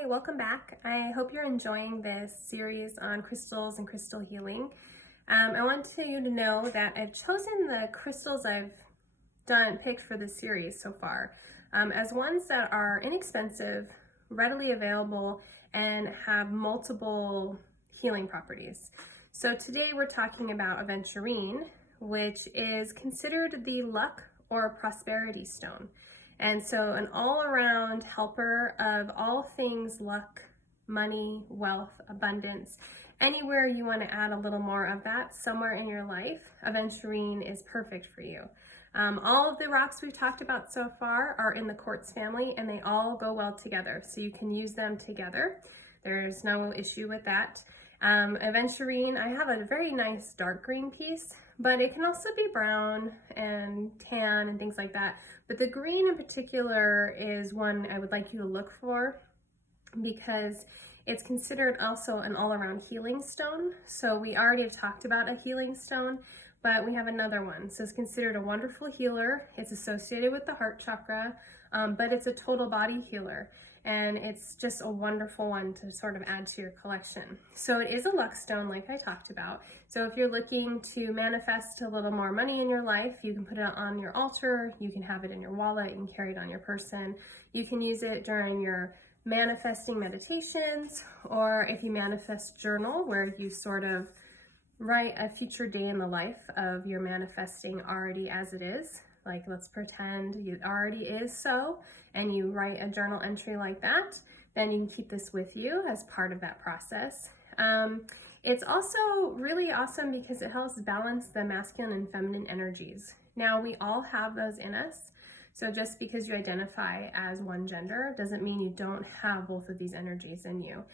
Hi, welcome back. I hope you're enjoying this series on crystals and crystal healing. I want you to know that I've chosen the crystals I've picked for this series so far as ones that are inexpensive, readily available, and have multiple healing properties. So today we're talking about Aventurine, which is considered the luck or prosperity stone. And so an all-around helper of all things luck, money, wealth, abundance. Anywhere you want to add a little more of that somewhere in your life, Aventurine is perfect for you. All of the rocks we've talked about so far are in the quartz family, and they all go well together, so you can use them together. There's no issue with that. Aventurine, I have a very nice dark green piece, but it can also be brown and tan and things like that. But the green in particular is one I would like you to look for because it's considered also an all-around healing stone. So we already have talked about a healing stone, but we have another one. So it's considered a wonderful healer. It's associated with the heart chakra, but it's a total body healer. And it's just a wonderful one to sort of add to your collection. So it is a luck stone like I talked about. So if you're looking to manifest a little more money in your life, you can put it on your altar, you can have it in your wallet, you can carry it on your person. You can use it during your manifesting meditations, or if you manifest journal where you sort of write a future day in the life of your manifesting already as it is. Like, let's pretend it already is so, and you write a journal entry like that, then you can keep this with you as part of that process. It's also really awesome because it helps balance the masculine and feminine energies. Now, we all have those in us, so just because you identify as one gender doesn't mean you don't have both of these energies in you.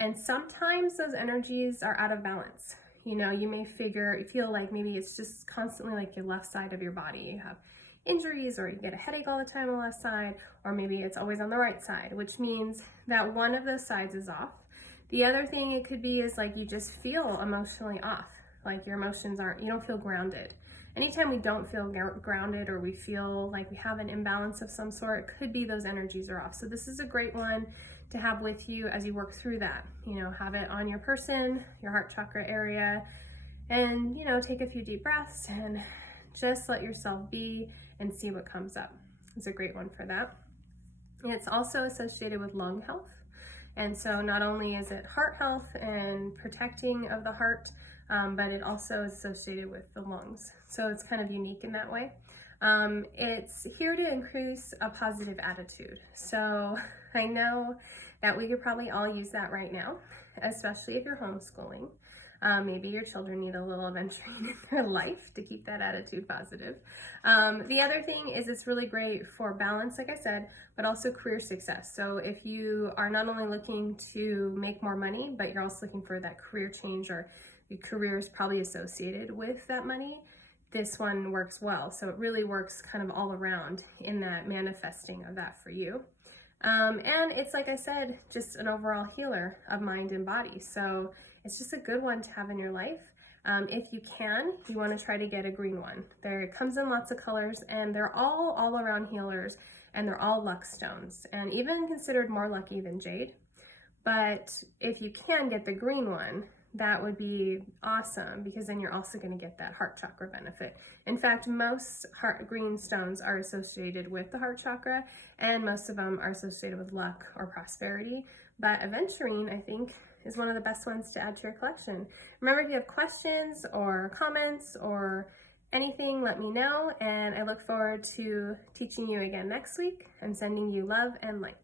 And sometimes those energies are out of balance. You know, you may feel like maybe it's just constantly like your left side of your body. You have injuries, or you get a headache all the time on the left side, or maybe it's always on the right side, which means that one of those sides is off. The other thing it could be is like you just feel emotionally off, like your emotions you don't feel grounded. Anytime we don't feel grounded, or we feel like we have an imbalance of some sort, it could be those energies are off. So this is a great one to have with you as you work through that. You know, have it on your person, your heart chakra area, and, you know, take a few deep breaths and just let yourself be and see what comes up. It's a great one for that. And it's also associated with lung health. And so not only is it heart health and protecting of the heart, but it also is associated with the lungs. So it's kind of unique in that way. It's here to increase a positive attitude. So I know that we could probably all use that right now, especially if you're homeschooling. Maybe your children need a little Aventurine in their life to keep that attitude positive. The other thing is it's really great for balance, like I said, but also career success. So if you are not only looking to make more money, but you're also looking for that career change, or your career is probably associated with that money, this one works well. So it really works kind of all around in that manifesting of that for you. And it's, like I said, just an overall healer of mind and body. So it's just a good one to have in your life. If you want to try to get a green one. It comes in lots of colors, and they're all around healers, and they're all luck stones, and even considered more lucky than jade. But if you can get the green one, that would be awesome, because then you're also going to get that heart chakra benefit. In fact, most green stones are associated with the heart chakra, and most of them are associated with luck or prosperity. But Aventurine, I think, is one of the best ones to add to your collection. Remember, if you have questions or comments or anything, let me know, and I look forward to teaching you again next week. I'm sending you love and light.